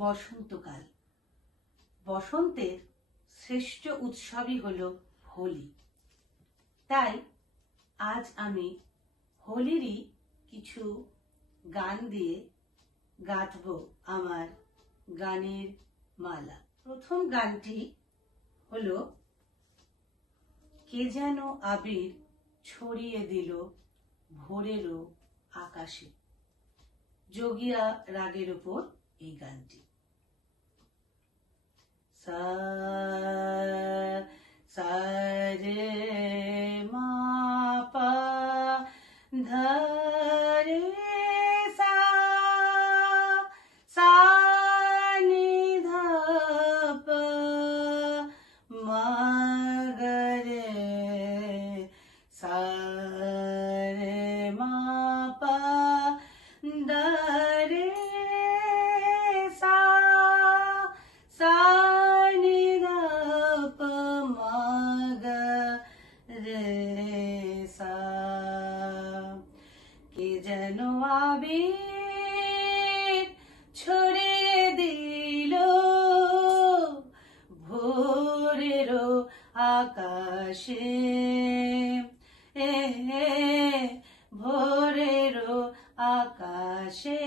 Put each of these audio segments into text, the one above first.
বসন্তকাল। বসন্তের শ্রেষ্ঠ উৎসবই হলো হোলি। তাই আজ আমি হোলিরই কিছু গান দিয়ে গাঁথব আমার গানের মালা। প্রথম গানটি হলো কে যেন আবির ছড়িয়ে দিল ভোরেরও আকাশে। যোগিয়া রাগের উপর এই গানটি। সা সা রে মা পা ধা রে সা সা নি ধা পা মা গা রে সা রে মা পা ধা রে সা সা নি ধা পা মা গা রে সা। কে যেন আবির ছড়িয়ে দিল ভোরেরও আকাশে, ভোরেরও আকাশে।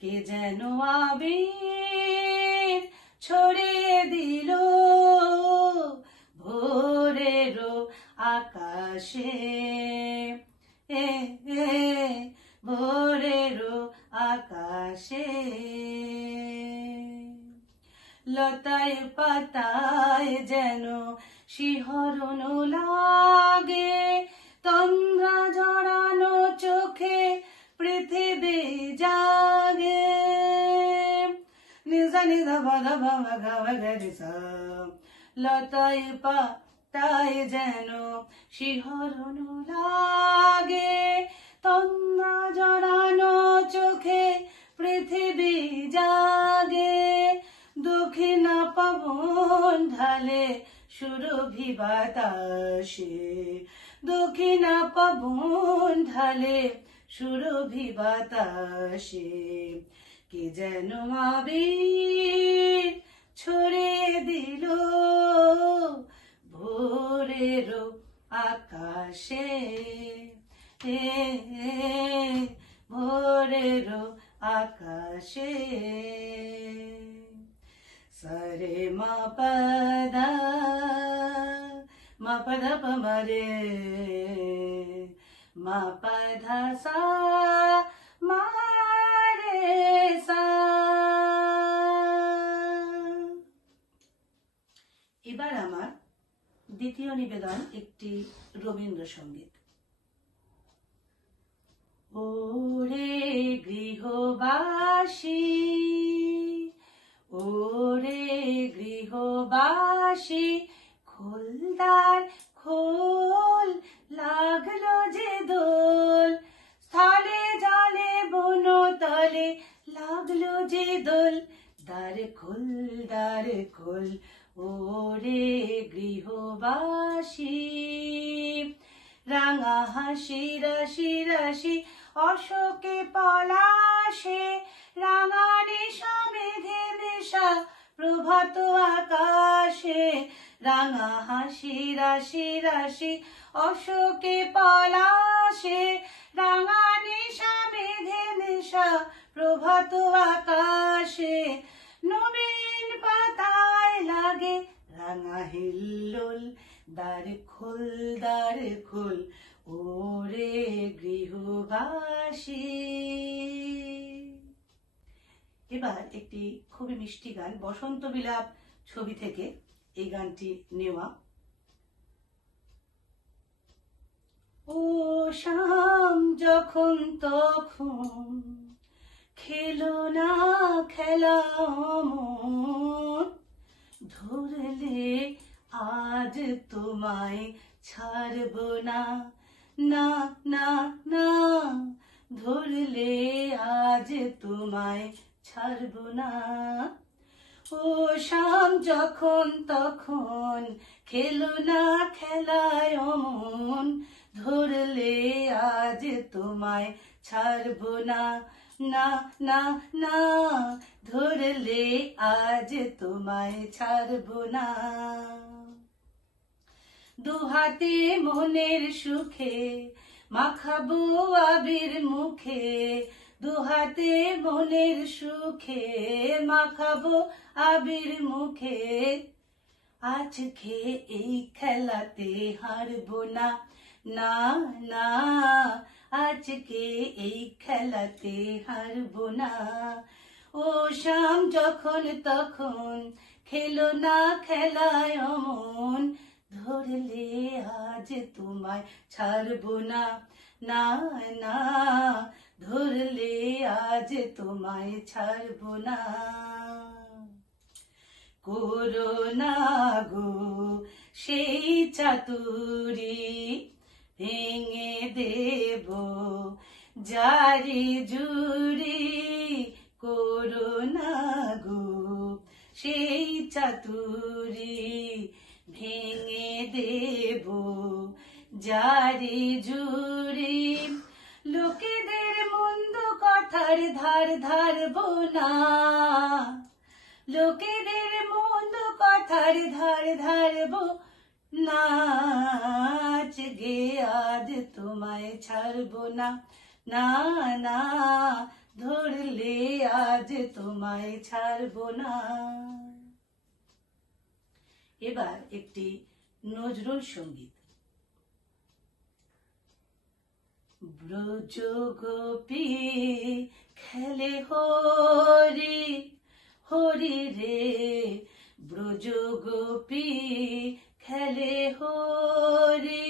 কে যেন আবির ছড়িয়ে দিল ভোরেরও আকাশে, ভোরেরও আকাশে। লতায় পাতায় যেন শিহরণ লাগে, তন্দ্রা জড়ানো চোখে পৃথিবী জাগে। নিজা নিধা বাধা বামা গামা গরি সা। লতায় পাতায় যেন শিহরণ লাগে, তন্দ্রা জড়ানো চোখে পৃথিবী জাগে। দক্ষিণা পবন ঢালে সুরভি বাতাসে, দক্ষিণা পবন ঢালে সুরভি বাতাসে। কে যেন আবির ছড়িয়ে দিল ভোরেরও আকাশে, ভোরেরও আকাশে। সরে মা পদা মা পদা পমরে মা পধা সা মা রে সা। এবার আমার দ্বিতীয় নিবেদন একটি রবীন্দ্রসঙ্গীত। ওরে গৃহবাসী, ওরে গৃহবাসী, খোলদার খোল, লাগলো যে দোল। স্থলে জলে বনতলে লাগলো যে দোল। দ্বার খোল, দ্বার খোল, ওরে গৃহবাসী। রাঙা হাসি রাশি রাশি অশোকে পলাশে, রাঙা নিশা মেঘে নেশা প্রভাত আকাশে। রাঙা হাসি রাশি রাশি অশোকে পলাশে, রাঙা নিশা মেঘে নেশা প্রভাত আকাশে। নবীন পাতায় লাগে রাঙা হিল্লোল, দ্বার খোল, দ্বার খোল, ওরে গৃহবাসী। এবার একটি খুবই মিষ্টি গান, বসন্ত বিলাপ ছবি থেকে এই গানটি নেওয়া। ও শাম যখন তখন খেলো না খেলা মন, ধরলে আজ তোমায় ছাড়ব না, না না না, ধরলে আজ তোমায় ছাড়ব না। ও শাম যখন তখন খেলো না খেলায় অমন, ধরলে আজ তোমায় ছাড়বো না, না না না, ধরলে আজ তোমায় ছাড়বো না। দুহাতে মনের সুখে মাখাবো আবির মুখে, দুহাতে মনের সুখে মাখাবো আবির মুখে, আজকে এই খেলাতে হারবো না, না না, আজকে এই খেলাতে হারবো না। ও শাম যখন তখন খেলো না খেলায় অমন, ধরলে আজ তোমায় ছাড়বো না, না না, ধরলে আজ তোমায় ছাড়বো না। করোনা গো সেই চাতুরি, ভেঙে দেব জারি জুড়ি। করোনা গো সেই চাতুরি, ভেঙে দেব জারি জুড়ি। লোকেদের মন্দ কথার ধার ধারবো না, লোকেদের মন্দ কথার ধার ধারবো না, আজকে আজ তোমায় ছাড়বো না, না না, ধরলে আজ তোমায় ছাড়বো না। এবার একটি নজরুল সঙ্গীত। ব্রজ গোপী খেলে হরি, হরি রে, ব্রজ গোপী খেলে হরি,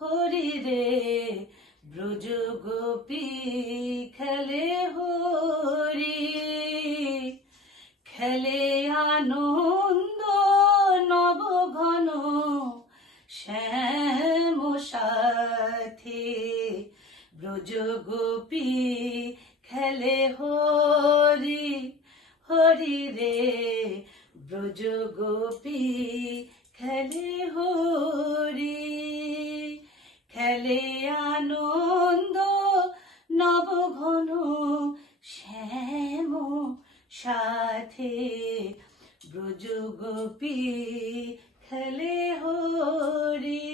হরি রে, ব্রজ গোপী খেলে হরি। খেলে আনন্দ নবঘন শ্যাম সাথে, ব্রজ গোপী খেলে হরি, হরি রে, ব্রজ গোপী খেলে হরি। খেলে আনন্দ নবঘন শ্যাম সাথে, ব্রজ গোপী খেলে হরি।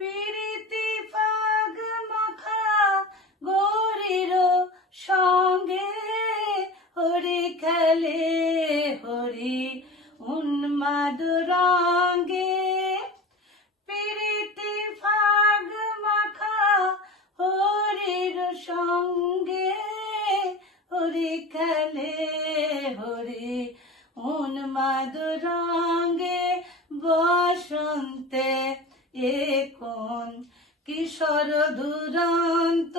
প্রীতি ফাগ মাখা গৌরীর সঙ্গে, হরি খেলে হরি উন্মাদ রঙ্গে। প্রীতি ফাগ মাখা হরির সঙ্গে, হরি খেলে হরি উন্মাদ রঙ্গে। বসন্তে এ কোন কিশোর দুরন্ত,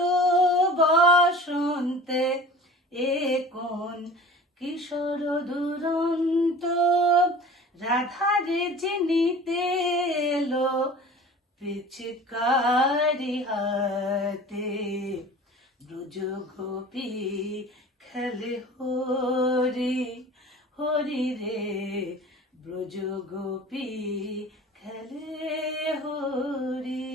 বসন্তে এ কোন কিশোর দুরন্ত। রাধারে চিনিতে এলো পিচকারি হাতে, ব্রজ গোপী খেলে হরি, হরি রে, ব্রজ গোপী খেলে হরি।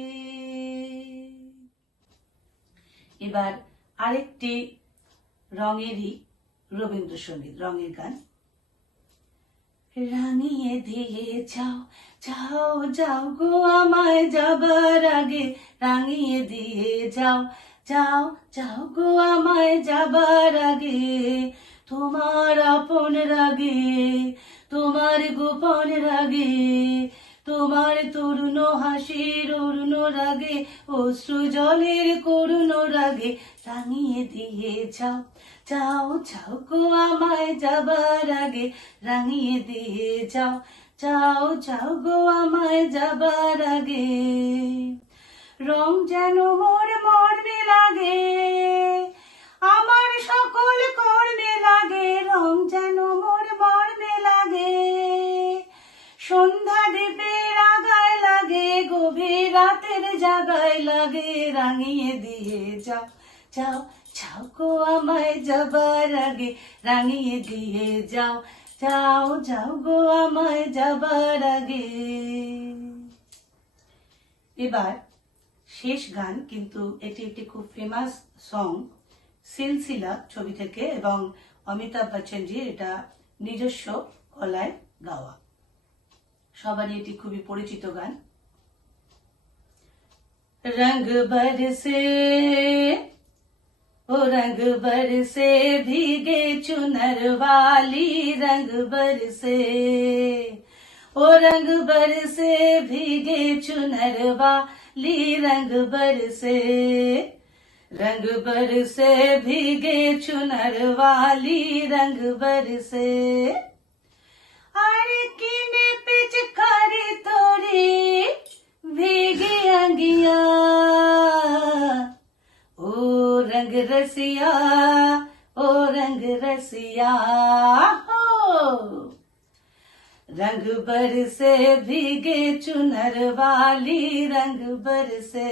এবার আরেকটি রঙেরই রবীন্দ্রসঙ্গীত, রঙের গান। রাঙিয়ে দিয়ে যাও, যাও যাও গো আমায় যাবার আগে, রাঙিয়ে দিয়ে যাও, যাও যাও গো আমায় যাবার আগে। তোমার আপন রাগে, তোমার গোপন রাগে, তোমার তরুণ হাসির অরুণ রাগে, অশ্রু জলের করুণ রাগে, রাঙিয়ে দিয়ে যাও, যাও যাও গো আমায় যাবার আগে, রাঙিয়ে দিয়ে যাও, যাও যাও গো আমায় যাবার আগে। রং যেন মোর মর্মে লাগে, আমার সকল কর্মে লাগে, রং যেন মোর মর্মে লাগে। সন্ধ্যা দ্বীপের আগায় লাগে, গভীর রাতের জাগায় লাগে, রাঙিয়ে দিয়ে যাও, যাও যাও গো আমায় যাবার আগে, রাঙিয়ে দিয়ে যাও, যাও যাও গো আমায় যাবার আগে। এবার শেষ গান, কিন্তু এটি একটি খুব ফেমাস সং সিলসিলা ছবি থেকে এবং অমিতাভ বচ্চনজির এটা নিজস্ব গলায় গাওয়া। সবারই এটি খুবই পরিচিত গান। रंग बरसे ओ रंग बरसे भीगे चुनर वाली, रंग बरसे ओ रंग बरसे भीगे चुनर वाली, रंग बरसे रंग बरसे भीगे चुनर वाली, रंग बरसे। अरे किने पिचकारी तोरी भीगी अंगिया, ओ रंग रसिया ओ रंग रसिया हो। रंग बरसे भीगे चुनर वाली, रंग बरसे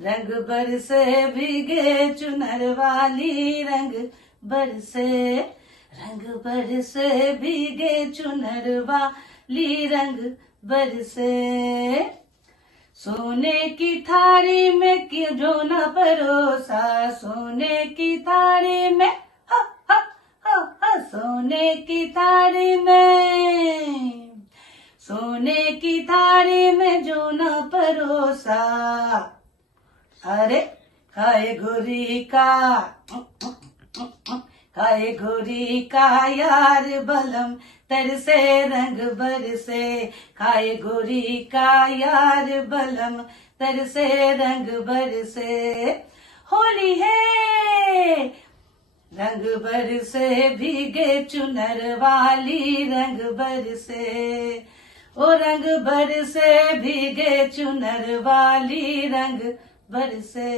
रंग बरसे भीगे चुनर वाली, रंग बरसे रंग बरसे भीगे चुनर वाली, रंग बरसे। सोने की थारी में क्यों जो न परोसा, सोने की थारी में हा, हा, हा, हा, सोने की थारी में, सोने की थारी में जो न परोसा। अरे खाए घोरी का खाए घोरी का यार बलम, तरसे रंग बरसे, खाए घोरी का यार बलम, तरसे रंग बरसे। होली है रंग बरसे भीगे चुनर वाली, रंग बरसे ओ रंग बरसे भीगे चुनर वाली, रंग बरसे।